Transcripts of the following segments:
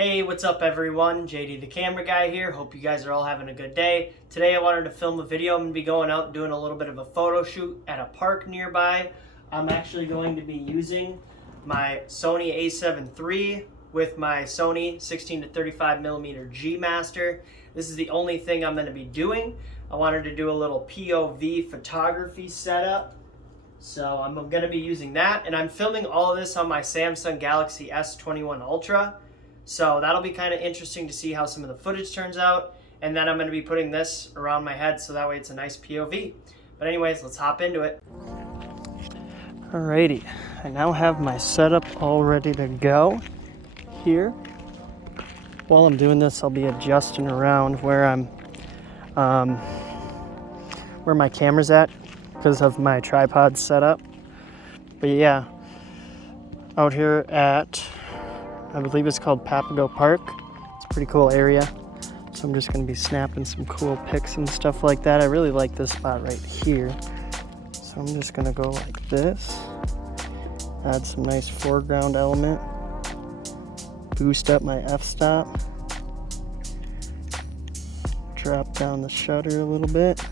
Hey, what's up everyone? JD the camera guy here. Hope you guys are all having a good day. Today I wanted to film a video. I'm going to be going out and doing a little bit of a photo shoot at a park nearby. I'm actually going to be using my Sony A7 III with my Sony 16 to 35 millimeter G Master. This is the only thing I'm going to be doing. I wanted to do a little POV photography setup. So I'm going to be using that, and I'm filming all of this on my Samsung Galaxy S21 Ultra. So that'll be kind of interesting to see how some of the footage turns out. And then I'm going to be putting this around my head so that way it's a nice POV. But anyways, let's hop into it. Alrighty, I now have my setup all ready to go here. While I'm doing this, I'll be adjusting around where where my camera's at because of my tripod setup. But yeah, out here at, I believe it's called Papago Park. It's a pretty cool area. So I'm just gonna be snapping some cool pics and stuff like that. I really like this spot right here. So I'm just gonna go like this. Add some nice foreground element. Boost up my f-stop. Drop down the shutter a little bit.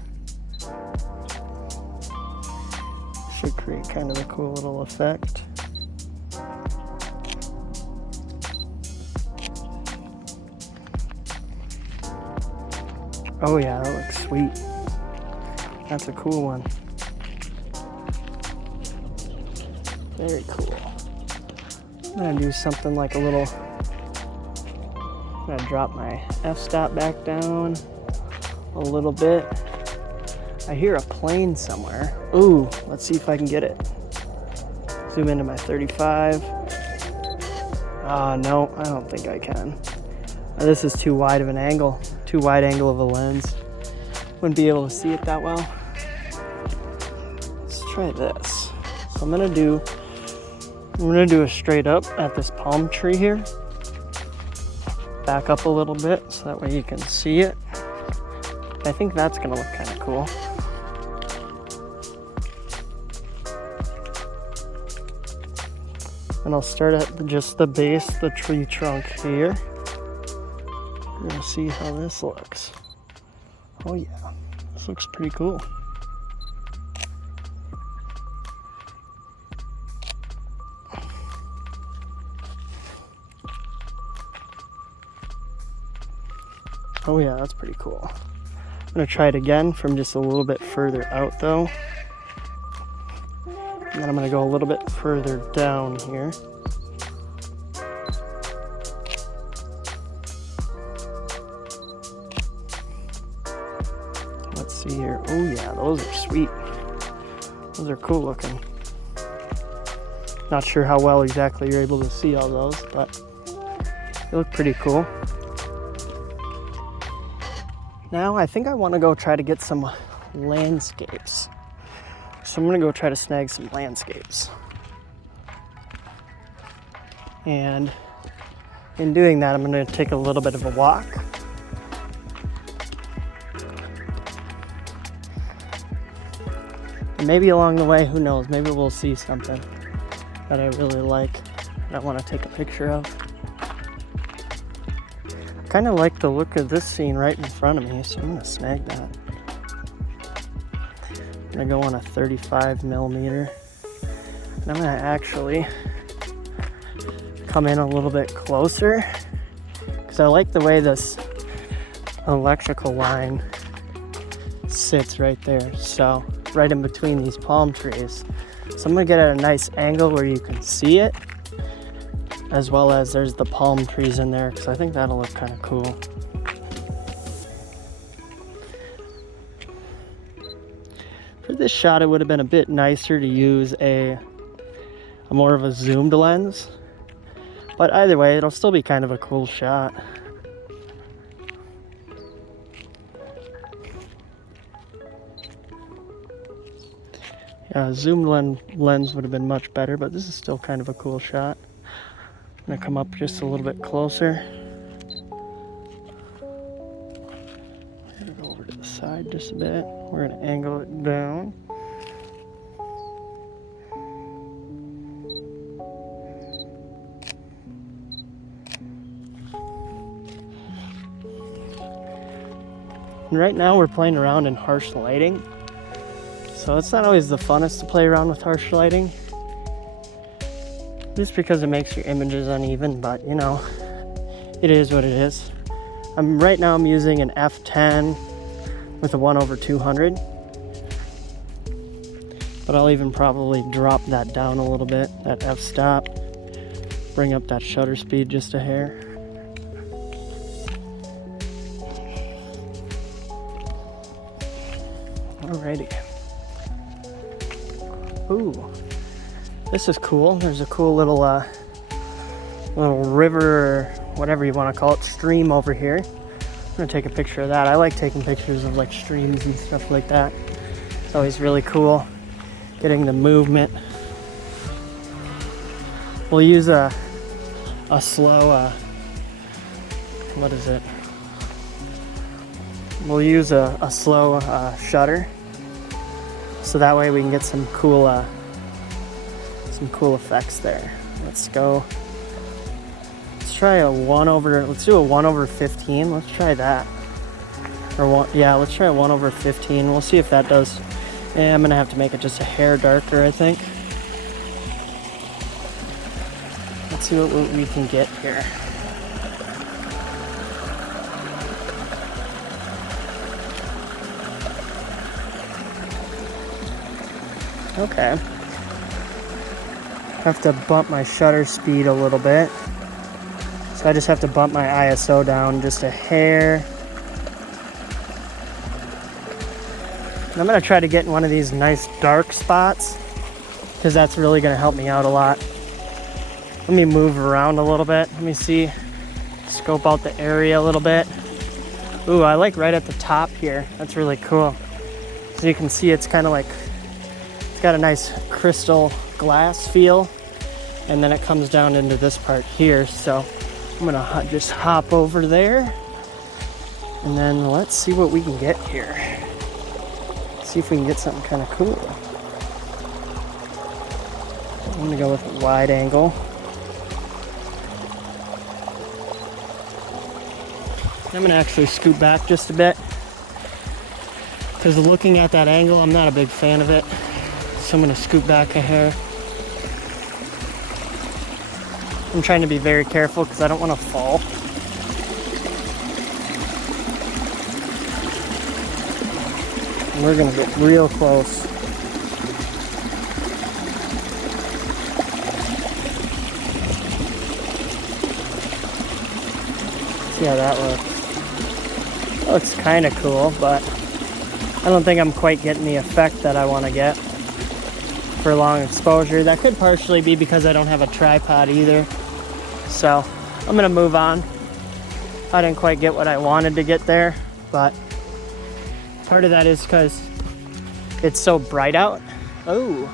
Should create kind of a cool little effect. Oh yeah, that looks sweet. That's a cool one. Very cool. I'm gonna do something like a little, I'm gonna drop my f-stop back down a little bit. I hear a plane somewhere. Ooh, let's see if I can get it. Zoom into my 35. No, I don't think I can. This is too wide of an angle. Too wide angle of a lens. Wouldn't be able to see it that well. Let's try this. So I'm gonna do a straight up at this palm tree here. Back up a little bit so that way you can see it. I think that's gonna look kind of cool. And I'll start at just the base, the tree trunk here. We're gonna see how this looks. Oh yeah, this looks pretty cool. Oh yeah, that's pretty cool. I'm gonna try it again from just a little bit further out though. And then I'm gonna go a little bit further down here. Let's see here. Oh yeah, those are sweet. Those are cool looking. Not sure how well exactly you're able to see all those, but they look pretty cool. Now I think I want to go try to get some landscapes. So I'm gonna go try to snag some landscapes. And in doing that, I'm gonna take a little bit of a walk. And maybe along the way, who knows, maybe we'll see something that I really like that I want to take a picture of. I kind of like the look of this scene right in front of me, so I'm gonna snag that. I'm gonna go on a 35 millimeter. And I'm gonna actually come in a little bit closer because I like the way this electrical line sits right there. So right in between these palm trees. So I'm gonna get at a nice angle where you can see it, as well as there's the palm trees in there, because I think that'll look kind of cool. For this shot, it would have been a bit nicer to use a more of a zoomed lens, but either way, it'll still be kind of a cool shot. Yeah, zoomed lens would have been much better, but this is still kind of a cool shot. I'm gonna come up just a little bit closer. Head it over to the side just a bit. We're gonna angle it down. And right now we're playing around in harsh lighting. So it's not always the funnest to play around with harsh lighting. Just because it makes your images uneven, but you know, it is what it is. Right now I'm using an F10 with a 1/200. But I'll even probably drop that down a little bit, that f-stop. Bring up that shutter speed just a hair. Alrighty. Ooh, this is cool. There's a cool little river, or whatever you want to call it, stream over here. I'm gonna take a picture of that. I like taking pictures of like streams and stuff like that. It's always really cool. Getting the movement. We'll use a slow, what is it? We'll use a slow shutter, so that way we can get some cool effects there. Let's go. Let's try let's do a 1/15. Let's try that. Let's try a 1/15. We'll see if that does. Yeah, I'm gonna have to make it just a hair darker, I think. Let's see what we can get here. Okay. I have to bump my shutter speed a little bit. So I just have to bump my ISO down just a hair. I'm gonna try to get in one of these nice dark spots because that's really gonna help me out a lot. Let me move around a little bit. Let me see, scope out the area a little bit. Ooh, I like right at the top here. That's really cool. So you can see it's kind of like, it's got a nice crystal glass feel. And then it comes down into this part here. So I'm gonna just hop over there. And then let's see what we can get here. See if we can get something kind of cool. I'm gonna go with a wide angle. I'm gonna actually scoot back just a bit because looking at that angle, I'm not a big fan of it. So I'm gonna scoot back a hair. I'm trying to be very careful because I don't want to fall. We're gonna get real close. See how that looks. That looks kind of cool, but I don't think I'm quite getting the effect that I want to get for long exposure. That could partially be because I don't have a tripod either. So I'm gonna move on. I didn't quite get what I wanted to get there, but part of that is because it's so bright out. Oh,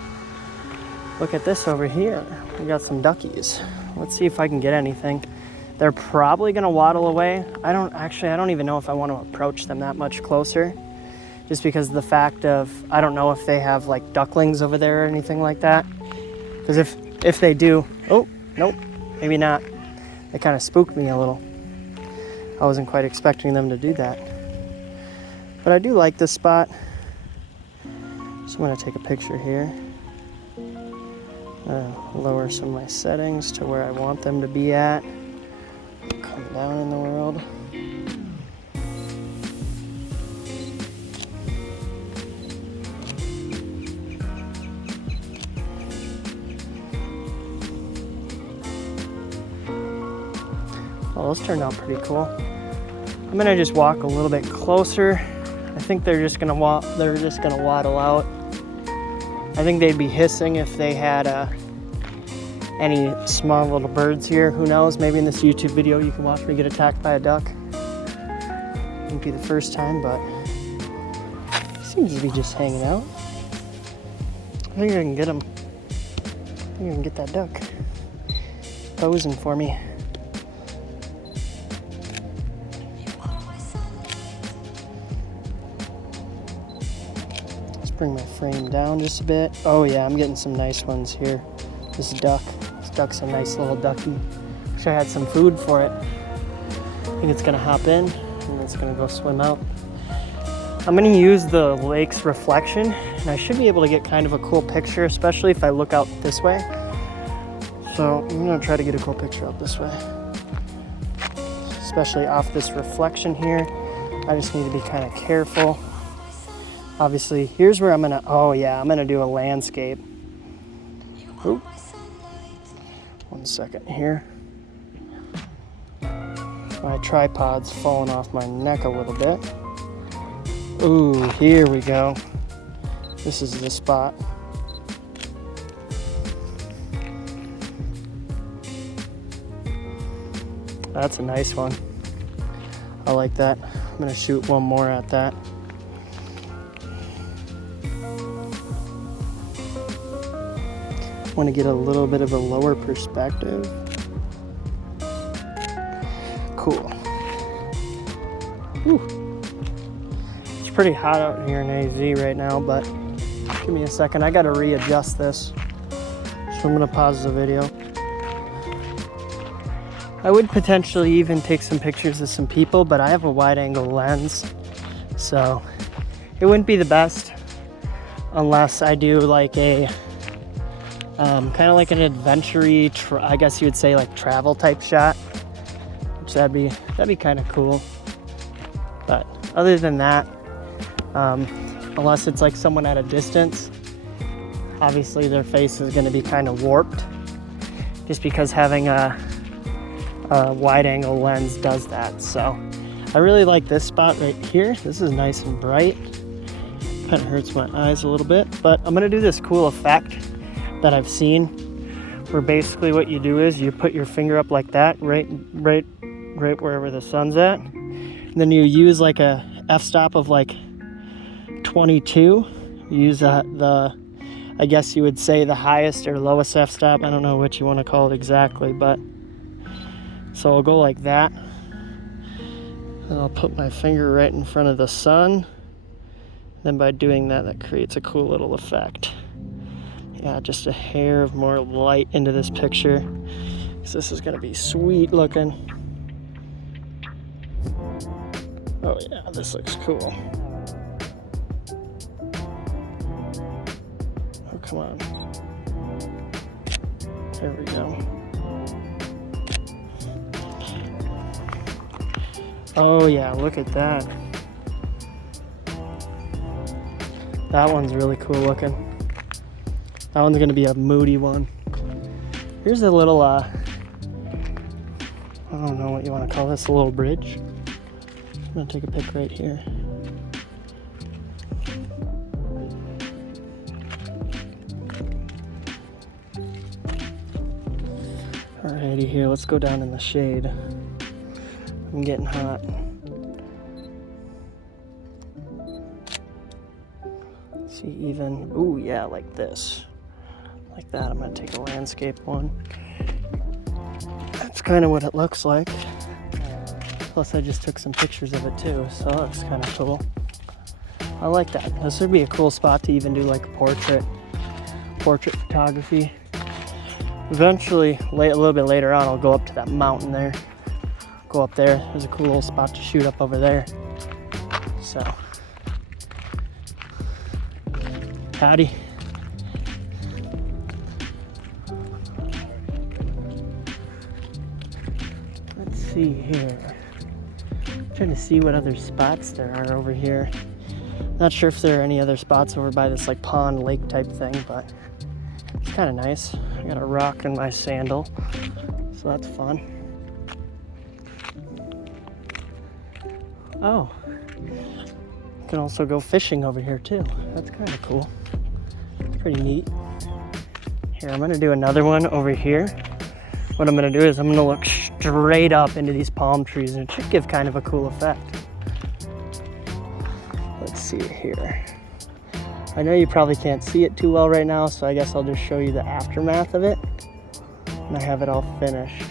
look at this over here. We got some duckies. Let's see if I can get anything. They're probably gonna waddle away. I don't even know if I want to approach them that much closer, just because of the fact of, I don't know if they have like ducklings over there or anything like that. Because if they do, oh, nope, maybe not. They kind of spooked me a little. I wasn't quite expecting them to do that. But I do like this spot. So I'm gonna take a picture here. Lower some of my settings to where I want them to be at. Come down in the world. Well, those turned out pretty cool. I'm gonna just walk a little bit closer. I think they're just gonna waddle out. I think they'd be hissing if they had any small little birds here. Who knows? Maybe in this YouTube video you can watch me get attacked by a duck. Wouldn't be the first time, but he seems to be just hanging out. I think I can get him. I think I can get that duck posing for me. Bring my frame down just a bit. Oh yeah, I'm getting some nice ones here. This duck's a nice little ducky. Wish I had some food for it. I think it's gonna hop in and it's gonna go swim out. I'm gonna use the lake's reflection, and I should be able to get kind of a cool picture, especially if I look out this way. So I'm gonna try to get a cool picture out this way, especially off this reflection here. I just need to be kind of careful. Obviously, here's where I'm gonna, oh yeah, I'm gonna do a landscape. Oop. 1 second here. My tripod's falling off my neck a little bit. Ooh, here we go. This is the spot. That's a nice one. I like that. I'm gonna shoot one more at that. Want to get a little bit of a lower perspective. Cool. Whew. It's pretty hot out here in AZ right now, but give me a second. I gotta readjust this. So I'm gonna pause the video. I would potentially even take some pictures of some people, but I have a wide angle lens, so it wouldn't be the best unless I do like a kind of like an adventure-y, I guess you would say like travel type shot, which that'd be kind of cool. But other than that, unless it's like someone at a distance, obviously their face is going to be kind of warped, just because having a wide angle lens does that. So I really like this spot right here. This is nice and bright. Kind of hurts my eyes a little bit, but I'm gonna do this cool effect that I've seen, where basically what you do is you put your finger up like that, right wherever the sun's at, and then you use like a f-stop of like 22. Use the, I guess you would say the highest or lowest f-stop. I don't know what you want to call it exactly, but so I'll go like that, and I'll put my finger right in front of the sun. Then by doing that, that creates a cool little effect. Yeah, just a hair of more light into this picture, because this is gonna be sweet looking. Oh yeah, this looks cool. Oh, come on. There we go. Oh yeah, look at that. That one's really cool looking. That one's gonna be a moody one. Here's a little, I don't know what you wanna call this, a little bridge. I'm gonna take a pic right here. Alrighty, here, let's go down in the shade. I'm getting hot. See, even, ooh yeah, like this. Like that. I'm gonna take a landscape one. That's kind of what it looks like. Plus I just took some pictures of it too, so that looks kind of cool. I like that. This would be a cool spot to even do like portrait photography. Eventually, a little bit later on, I'll go up to that mountain there. Go up there. There's a cool little spot to shoot up over there. So, howdy. Let's see here. I'm trying to see what other spots there are over here. Not sure if there are any other spots over by this like pond lake type thing, but it's kind of nice. I got a rock in my sandal, so that's fun. Oh, you can also go fishing over here too. That's kind of cool. It's pretty neat. Here, I'm gonna do another one over here. What I'm gonna do is I'm gonna look straight up into these palm trees, and it should give kind of a cool effect. Let's see here. I know you probably can't see it too well right now, so I guess I'll just show you the aftermath of it. And I have it all finished.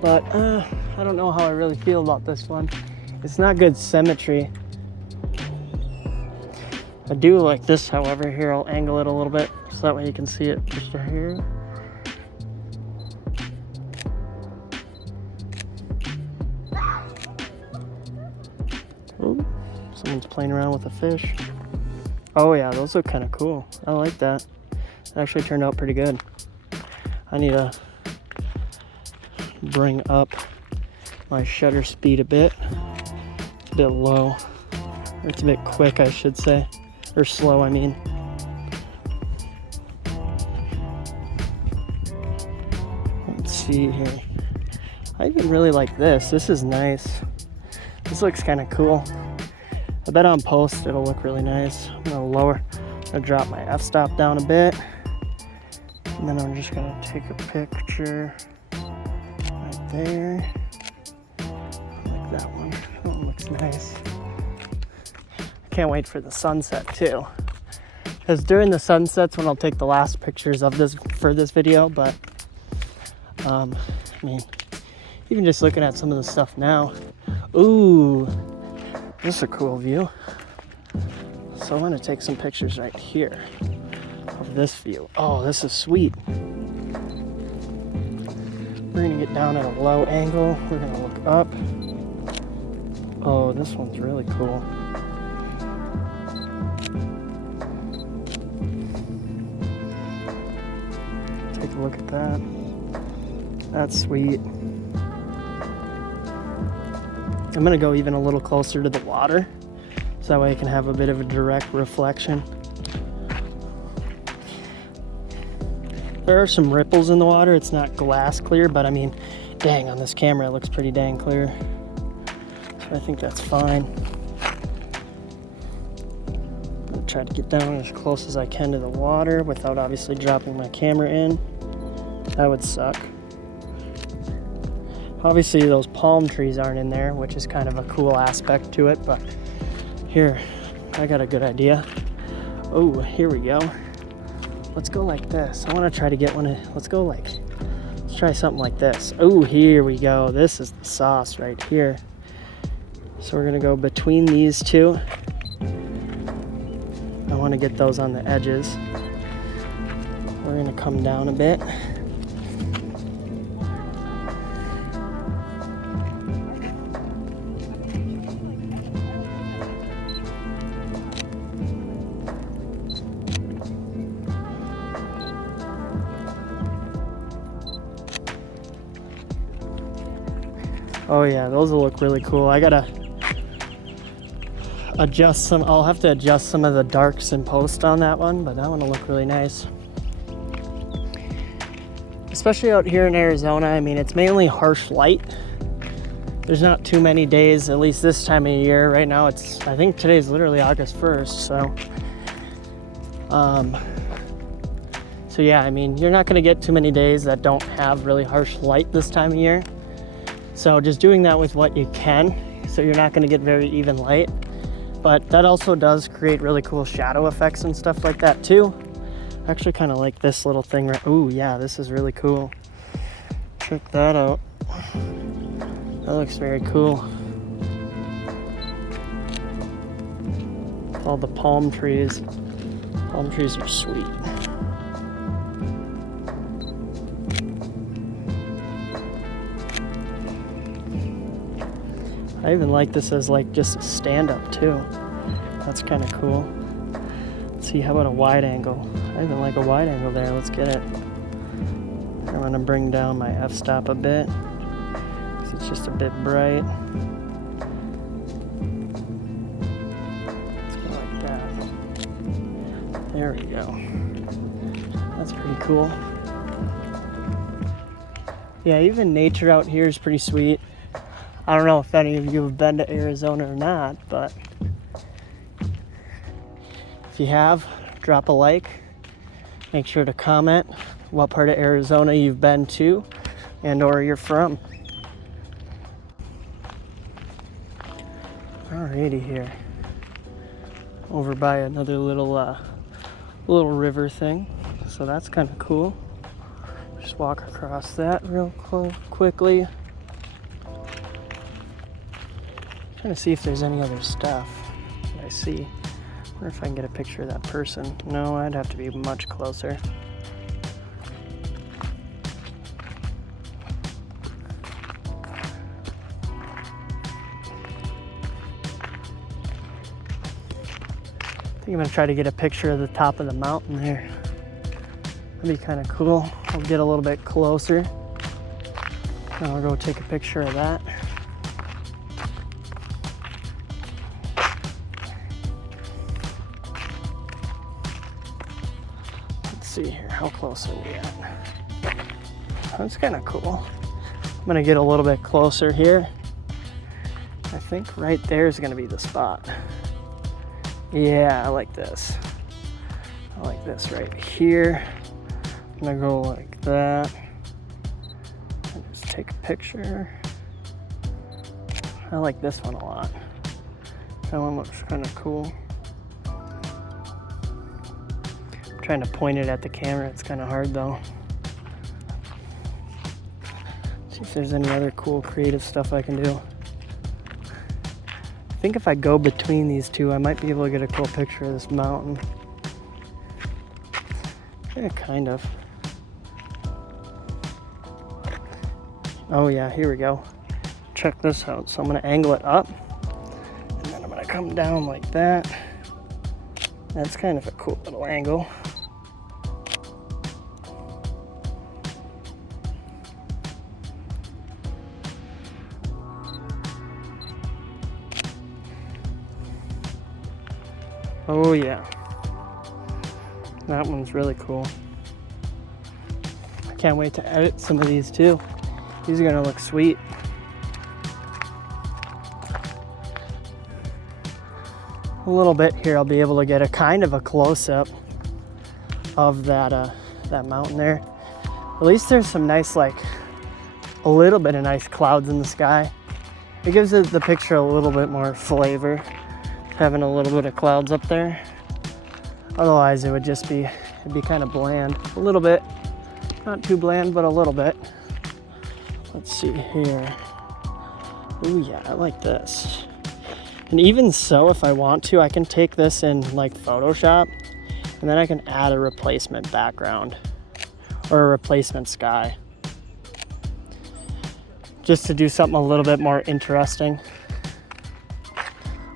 But I don't know how I really feel about this one. It's not good symmetry. I do like this, however. Here, I'll angle it a little bit so that way you can see it just a hair. Ooh, Someone's playing around with a fish. Oh yeah, those look kind of cool. I like that. It actually turned out pretty good. I need to bring up my shutter speed a bit. It's a bit low. Or it's a bit quick, I should say. Or slow, I mean. Let's see here. I even really like this. This is nice. This looks kind of cool. I bet on post it'll look really nice. I'm gonna drop my f-stop down a bit. And then I'm just gonna take a picture right there. I like that one. That one looks nice. I can't wait for the sunset too. Because during the sunsets when I'll take the last pictures of this for this video, but I mean, even just looking at some of the stuff now. Ooh, this is a cool view. So I want to take some pictures right here of this view. Oh, this is sweet. We're gonna get down at a low angle. We're gonna look up. Oh, this one's really cool. Take a look at that. That's sweet. I'm gonna go even a little closer to the water, so that way I can have a bit of a direct reflection. There are some ripples in the water. It's not glass clear, but I mean, dang, on this camera it looks pretty dang clear. So I think that's fine. I'm gonna try to get down as close as I can to the water without obviously dropping my camera in. That would suck. Obviously those palm trees aren't in there, which is kind of a cool aspect to it, but here, I got a good idea. Oh, here we go. Let's go like this. I want to try to get one of, let's try something like this. Oh, here we go. This is the sauce right here. So we're gonna go between these two. I want to get those on the edges. We're gonna come down a bit. Oh yeah, those will look really cool. I gotta adjust some, I'll have to adjust some of the darks in post on that one, but that one will look really nice. Especially out here in Arizona, I mean, it's mainly harsh light. There's not too many days, at least this time of year. Right now it's, I think today's literally August 1st, so yeah, I mean, you're not gonna get too many days that don't have really harsh light this time of year. So just doing that with what you can, so you're not gonna get very even light. But that also does create really cool shadow effects and stuff like that too. I actually kind of like this little thing right. Oh yeah, this is really cool. Check that out. That looks very cool. All the palm trees. Palm trees are sweet. I even like this as like just a stand-up too. That's kind of cool. Let's see, how about a wide angle? I even like a wide angle there. Let's get it. I'm gonna bring down my f-stop a bit because it's just a bit bright. Let's go like that. There we go. That's pretty cool. Yeah, even nature out here is pretty sweet. I don't know if any of you have been to Arizona or not, but if you have, drop a like. Make sure to comment what part of Arizona you've been to and or you're from. Alrighty here. Over by another little river thing. So that's kind of cool. Just walk across that real quickly. Trying to see if there's any other stuff that I see. I wonder if I can get a picture of that person. No, I'd have to be much closer. think I'm gonna try to get a picture of the top of the mountain there. That'd be kind of cool. I'll get a little bit closer. And I'll go take a picture of that. Let's see here, how close are we at? That's kind of cool. I'm gonna get a little bit closer here. I think right there is gonna be the spot. Yeah, I like this. I like this right here. I'm gonna go like that. And just take a picture. I like this one a lot. That one looks kind of cool. I'm trying to point it at the camera. It's kind of hard though. See if there's any other cool creative stuff I can do. I think if I go between these two, I might be able to get a cool picture of this mountain. Yeah, kind of. Oh yeah, here we go. Check this out. So I'm gonna angle it up, and then I'm gonna come down like that. That's kind of a cool little angle. Oh yeah, that one's really cool. I can't wait to edit some of these too. These are gonna look sweet. A little bit here, I'll be able to get a kind of a close-up of that that mountain there. At least there's some nice, like, a little bit of nice clouds in the sky. It gives the picture a little bit more flavor, having a little bit of clouds up there. Otherwise it would just be, it'd be kind of bland. A little bit, not too bland, but a little bit. Let's see here. Oh yeah, I like this. And even so, if I want to, I can take this in like Photoshop, and then I can add a replacement background or a replacement sky, just to do something a little bit more interesting.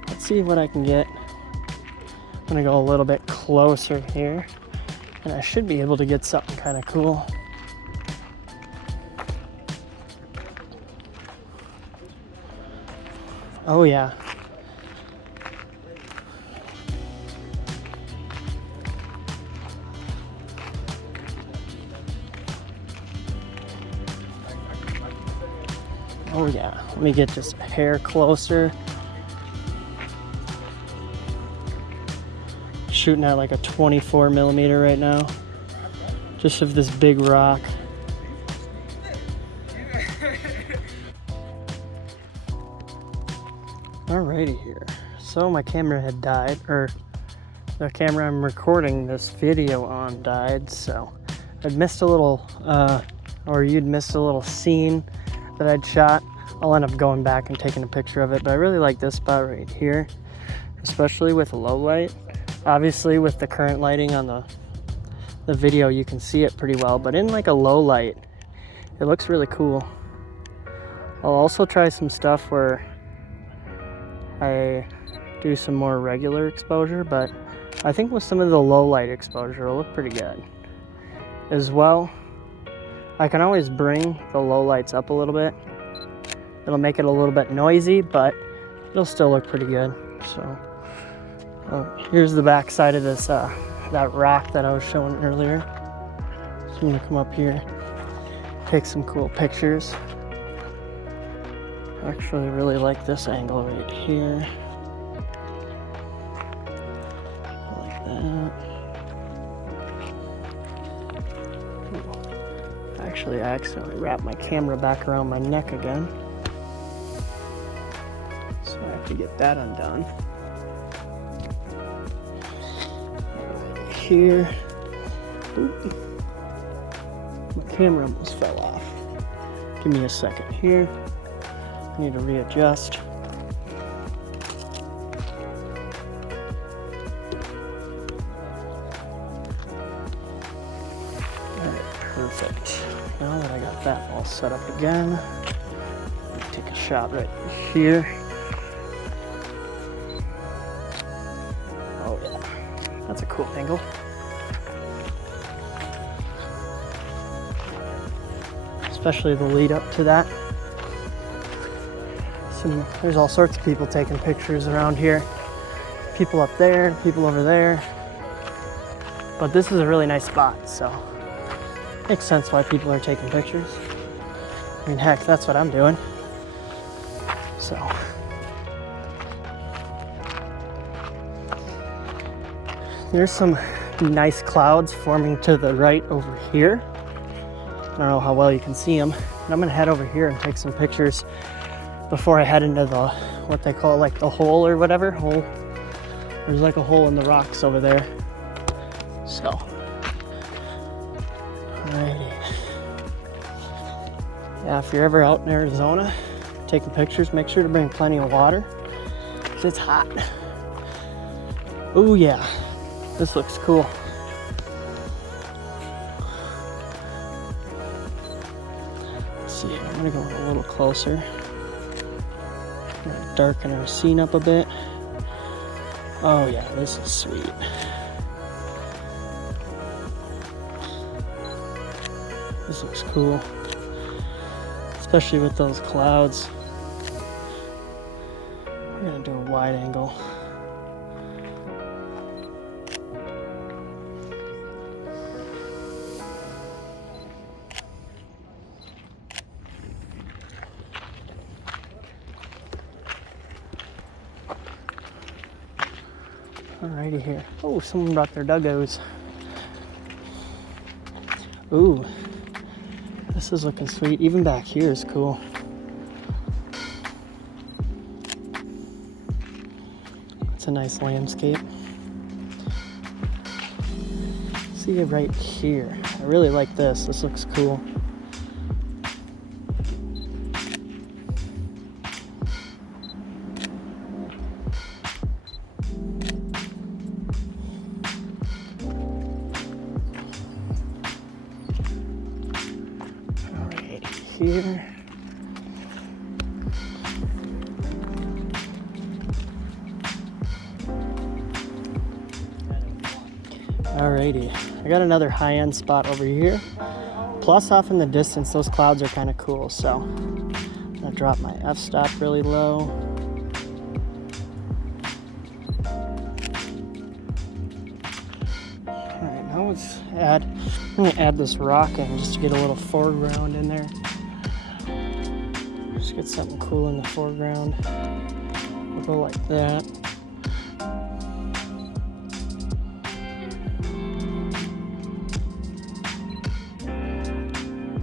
Let's see what I can get. I'm gonna go a little bit closer here, and I should be able to get something kind of cool. Oh yeah. Oh yeah, let me get just a hair closer. Shooting at like a 24mm right now. Just of this big rock. Alrighty here. So my camera had died, or the camera I'm recording this video on died, so I'd missed a little, or you'd missed a little scene that I'd shot. I'll end up going back and taking a picture of it, but I really like this spot right here, especially with low light. Obviously with the current lighting on the video you can see it pretty well, but in like a low light it looks really cool. I'll also try some stuff where I do some more regular exposure, but I think with some of the low light exposure it'll look pretty good. As well, I can always bring the low lights up a little bit. It'll make it a little bit noisy, but it'll still look pretty good. So here's the back side of this that rock that I was showing earlier. So I'm gonna come up here, take some cool pictures. I actually really like this angle right here. Like that. Ooh. Actually, I accidentally wrapped my camera back around my neck again. So I have to get that undone. Right here. Oop. My camera almost fell off. Give me a second here. I need to readjust. Alright, perfect. Now that I got that all set up again, let me take a shot right here. Oh yeah. cool angle. Especially the lead up to that. There's all sorts of people taking pictures around here. People up there, people over there. But this is a really nice spot, so makes sense why people are taking pictures. I mean, heck, that's what I'm doing. So. There's some nice clouds forming to the right over here. I don't know how well you can see them. But I'm gonna head over here and take some pictures before I head into the, what they call like the hole or whatever. Hole. There's like a hole in the rocks over there. So, alrighty. Yeah, if you're ever out in Arizona taking pictures, make sure to bring plenty of water, because it's hot. Oh yeah, this looks cool. Let's see, I'm gonna go a little closer. I'm gonna darken our scene up a bit. Oh yeah, this is sweet. This looks cool, especially with those clouds. We're gonna do a wide angle. Alrighty here. Oh, someone brought their duggos. Ooh, this is looking sweet. Even back here is cool. It's a nice landscape. See it right here. I really like this. This looks cool. Here. Alrighty, I got another high-end spot over here. Plus, off in the distance, those clouds are kind of cool. So, I'm gonna drop my f-stop really low. Alright, now let's add. I'm gonna add this rock in just to get a little foreground in there. Just get something cool in the foreground. We'll go like that.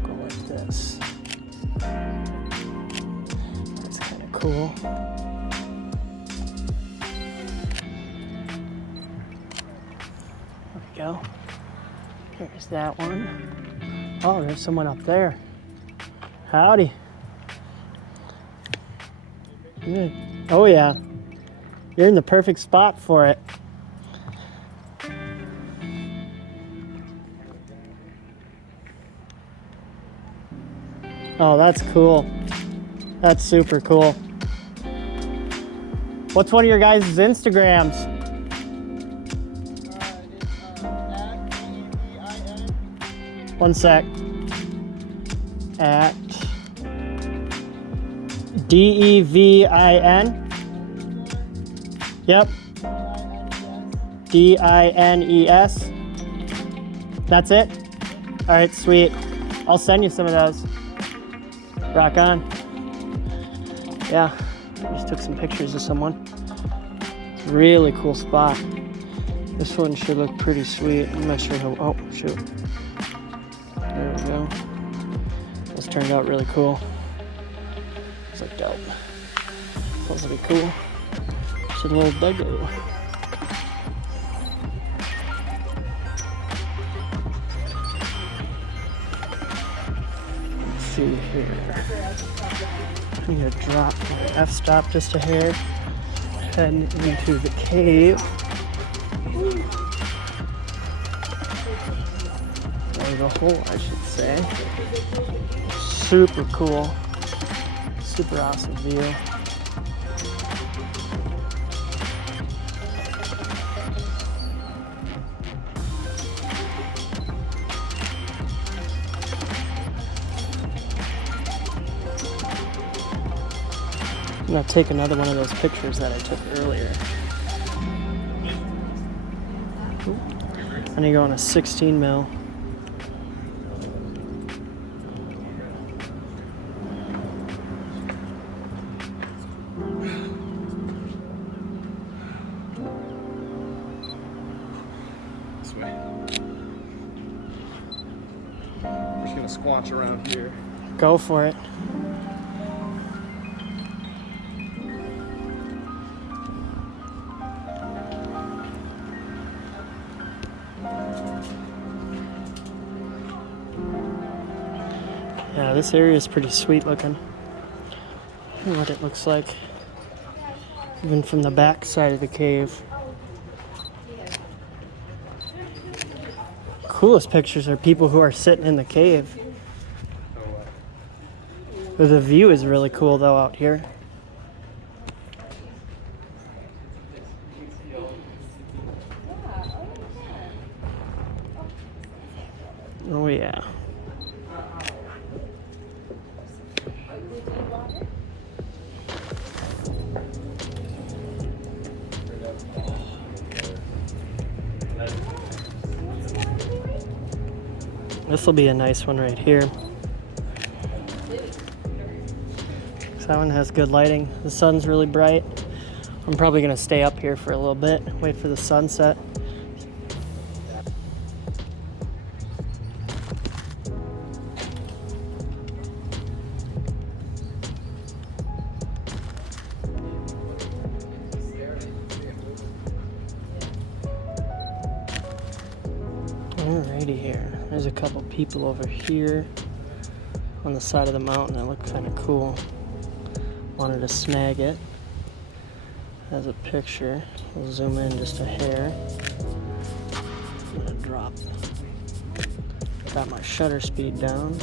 Go like this. That's kind of cool. There we go. There's that one. Oh, there's someone up there. Howdy. Oh yeah, you're in the perfect spot for it. Oh, that's cool. That's super cool. What's one of your guys' Instagrams? One sec. At DEVIN. Yep. DINES. That's it? All right, sweet. I'll send you some of those. Rock on. Yeah, I just took some pictures of someone. Really cool spot. This one should look pretty sweet. I'm not sure how, oh, shoot. There we go. This turned out really cool. It's like dope. Those will be cool. Just a little duggo. Let's see here. I'm gonna drop my f-stop just a hair. Head into the cave. Or the hole, I should say. Super cool. Super awesome view. I'm gonna take another one of those pictures that I took earlier. And you go on a 16 mil. This way. I'm just gonna squatch around here. Go for it. Yeah, this area is pretty sweet looking. What it looks like, even from the back side of the cave. Coolest pictures are people who are sitting in the cave. The view is really cool though out here. Oh yeah. This will be a nice one right here. That one has good lighting. The sun's really bright. I'm probably gonna stay up here for a little bit, wait for the sunset. Alrighty here. There's a couple people over here on the side of the mountain that look kind of cool. Wanted to snag it as a picture. We'll zoom in just a hair. I'm gonna drop. Got my shutter speed down.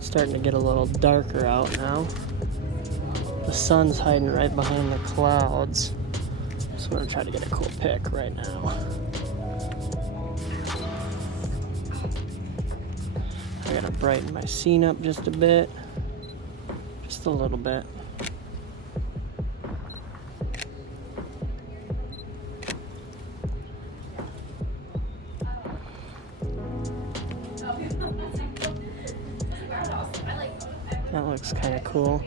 Starting to get a little darker out now. The sun's hiding right behind the clouds. So I'm gonna try to get a cool pic right now. I gotta brighten my scene up just a bit. Just a little bit. That looks kind of cool.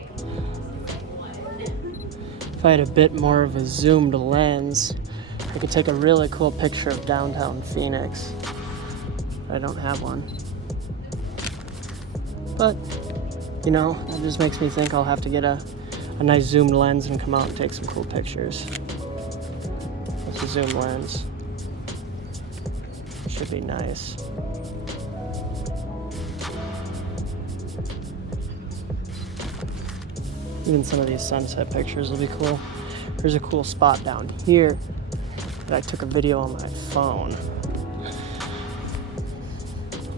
If I had a bit more of a zoomed lens, I could take a really cool picture of downtown Phoenix. I don't have one. But, you know, that just makes me think I'll have to get a nice zoomed lens and come out and take some cool pictures. That's a zoom lens. Should be nice. Even some of these sunset pictures will be cool. There's a cool spot down here that I took a video on my phone.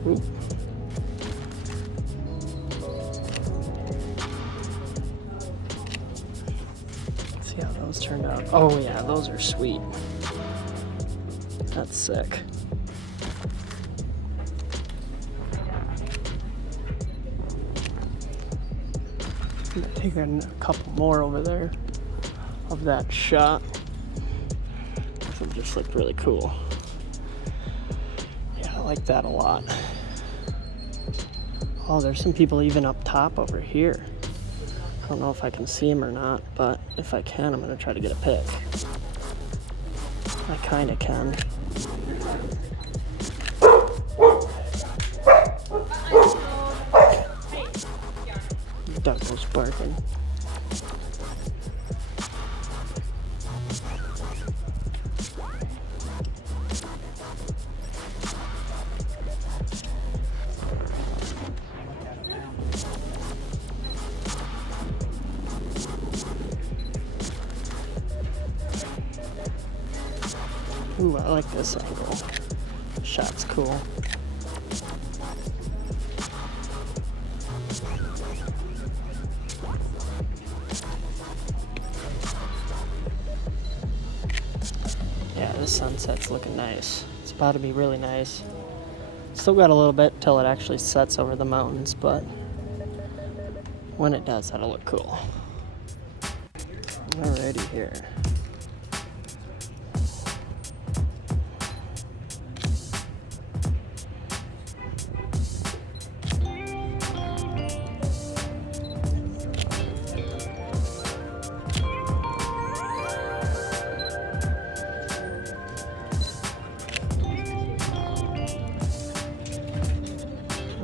Ooh. See how those turned out. Oh yeah, those are sweet. That's sick. I'm gonna take a couple more over there of that shot. This one just looked really cool. Yeah, I like that a lot. Oh, there's some people even up top over here. I don't know if I can see them or not, but if I can, I'm gonna try to get a pic. I kinda can. Dog was barking. Ooh, I like this angle. Shot's cool. Yeah, this sunset's looking nice. It's about to be really nice. Still got a little bit till it actually sets over the mountains, but When it does, that'll look cool. Alrighty here.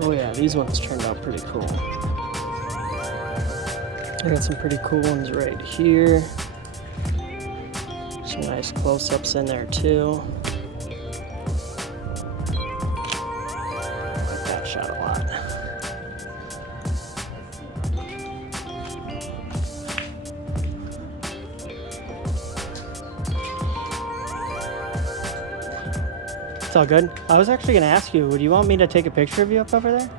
Oh yeah, these ones turned out pretty cool. I got some pretty cool ones right here. Some nice close-ups in there too. I like that shot a lot. It's all good. I was actually gonna ask you, would you want me to take a picture of you up over there?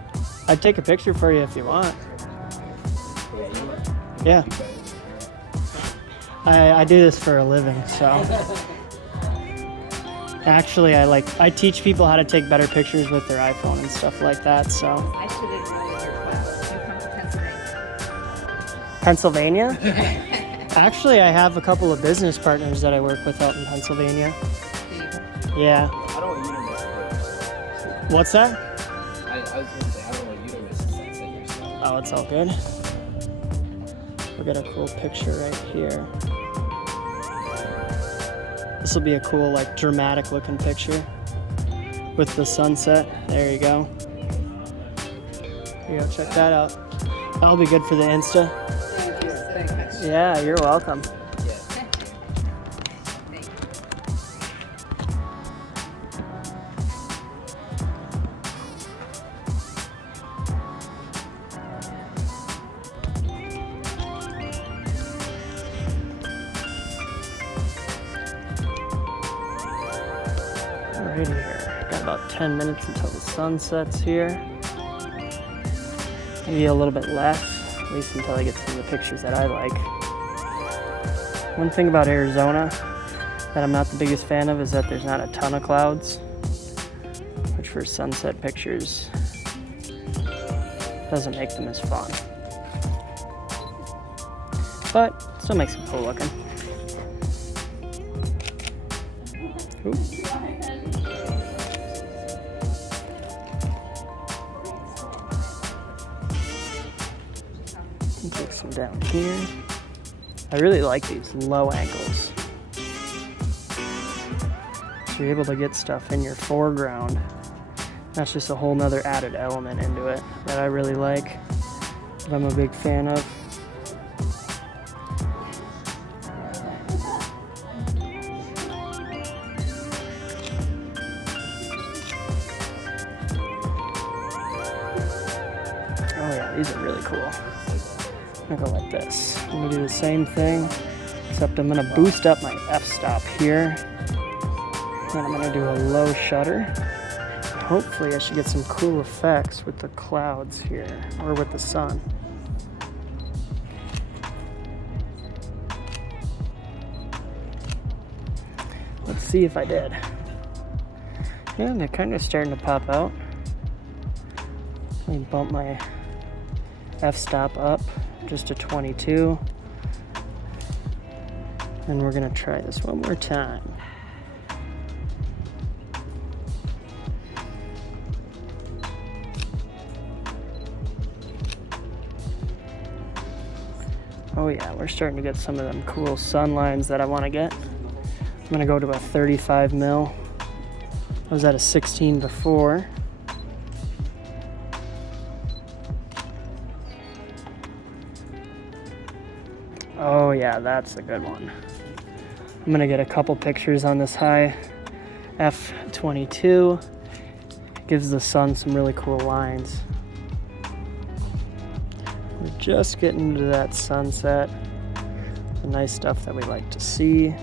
I'd take a picture for you if you want. Yeah. I do this for a living, so. Actually, I teach people how to take better pictures with their iPhone and stuff like that, so. I should have known your class. You come to Pennsylvania. Pennsylvania? Actually, I have a couple of business partners that I work with out in Pennsylvania. Yeah. I don't want you to miss it. What's that? I was going to say, I don't want you to miss the sunset yourself. Oh, it's all good. We got a cool picture right here. This will be a cool, like, dramatic looking picture with the sunset. There you go. Here you go, check that out. That'll be good for the Insta. Thank you. Thank you. Yeah, you're welcome. Alrighty here. Got about 10 minutes until the sun sets here. Maybe a little bit less, at least until I get some of the pictures that I like. One thing about Arizona that I'm not the biggest fan of is that there's not a ton of clouds, which for sunset pictures doesn't make them as fun. But still makes them cool looking. Ooh. Take some down here. I really like these low angles. So you're able to get stuff in your foreground. That's just a whole nother added element into it that I really like, that I'm a big fan of. Oh yeah, these are really cool. I'm gonna go like this. I'm gonna do the same thing, except I'm gonna boost up my f-stop here. Then I'm gonna do a low shutter. Hopefully I should get some cool effects with the clouds here, or with the sun. Let's see if I did. Yeah, they're kind of starting to pop out. Let me bump my f-stop up just to 22. And we're gonna try this one more time. Oh yeah, we're starting to get some of them cool sun lines that I want to get. I'm gonna go to a 35 mil. I was at a 16 before. Oh yeah, that's a good one. I'm gonna get a couple pictures on this high f/22. Gives the sun some really cool lines. We're just getting to that sunset. The nice stuff that we like to see.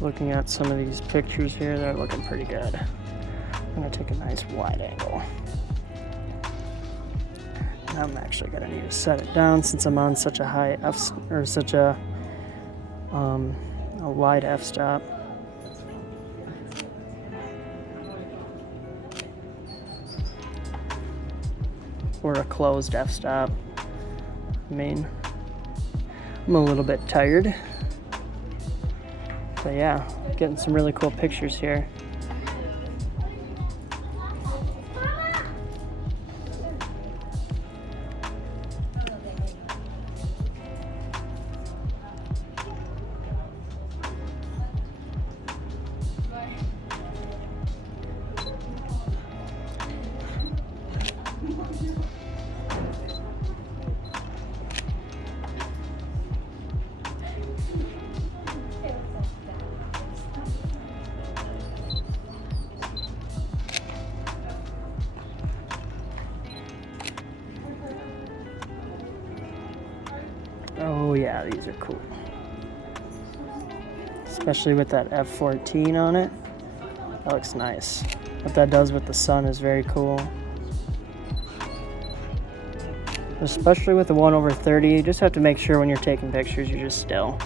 Looking at some of these pictures here, they're looking pretty good. I'm gonna take a nice wide angle. I'm actually gonna need to set it down since I'm on such a high f, or such a wide f-stop. or a closed f-stop. I mean, I'm a little bit tired. But yeah, getting some really cool pictures here. Oh yeah, these are cool. Especially with that F14 on it. That looks nice. What that does with the sun is very cool. Especially with the 1/30, you just have to make sure when you're taking pictures you're just still.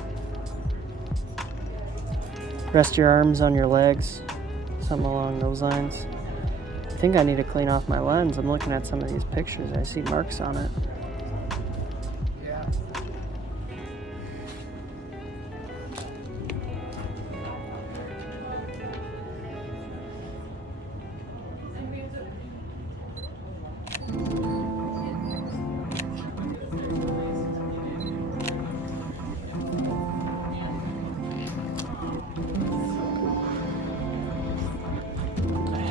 Rest your arms on your legs, something along those lines. I think I need to clean off my lens. I'm looking at some of these pictures. I see marks on it.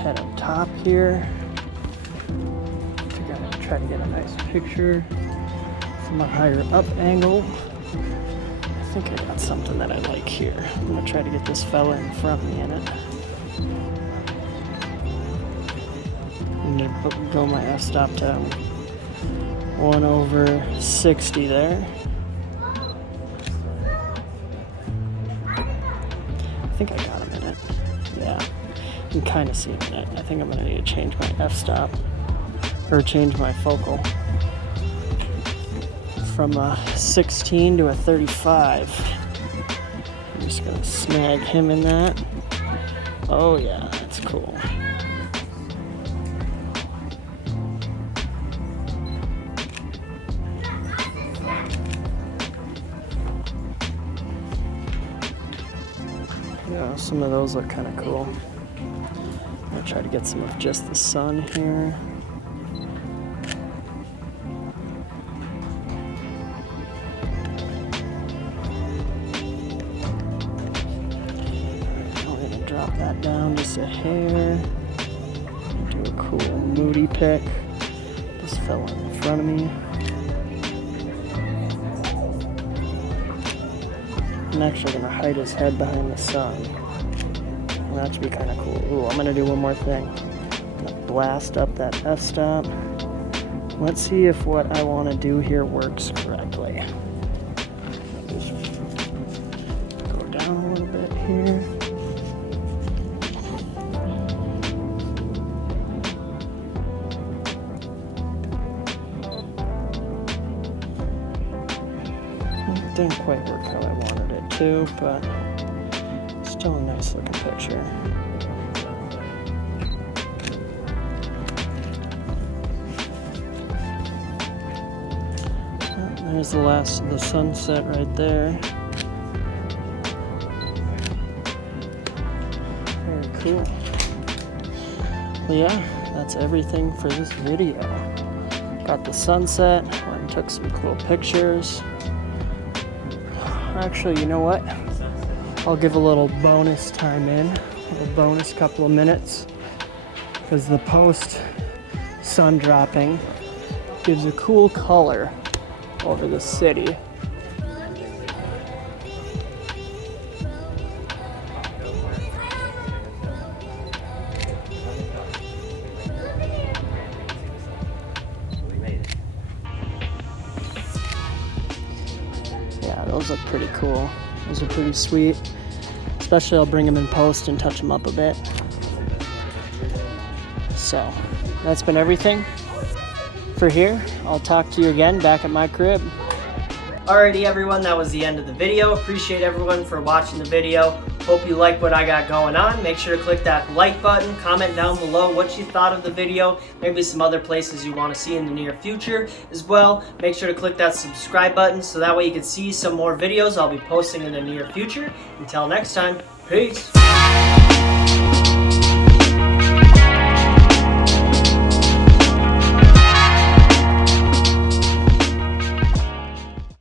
Head up top here. Try to get a nice picture from a higher up angle. I think I got something that I like here. I'm gonna try to get this fella in front of me in it. I'm gonna go my f-stop to 1/60 there. I think I got him in it. Yeah. You can kind of see it in it. I think I'm going to need to change my f-stop, or change my focal from a 16 to a 35. I'm just going to snag him in that. Oh yeah, that's cool. Yeah, some of those look kind of cool. I'll try to get some of just the sun here. I'm going to drop that down just a hair. Do a cool moody pick. This fella in front of me. I'm actually going to hide his head behind the sun. That should be kind of cool. Ooh, I'm going to do one more thing. I'm going to blast up that f-stop. Let's see if what I want to do here works correctly. Just go down a little bit here. It didn't quite work how I wanted it to, but still a nice looking picture. There's the last of the sunset right there. Very cool. Well, yeah, that's everything for this video. Got the sunset, went and took some cool pictures. Actually, you know what? I'll give a little bonus time in, a little bonus couple of minutes, because the post sun dropping gives a cool color over the city. Yeah, those look pretty cool. Those are pretty sweet. Especially I'll bring them in post and touch them up a bit. So, that's been everything for here. I'll talk to you again back at my crib. Alrighty everyone, that was the end of the video. Appreciate everyone for watching the video. Hope you like what I got going on. Make sure to click that like button, comment down below what you thought of the video, maybe some other places you want to see in the near future as well. Make sure to click that subscribe button so that way you can see some more videos I'll be posting in the near future. Until next time, peace!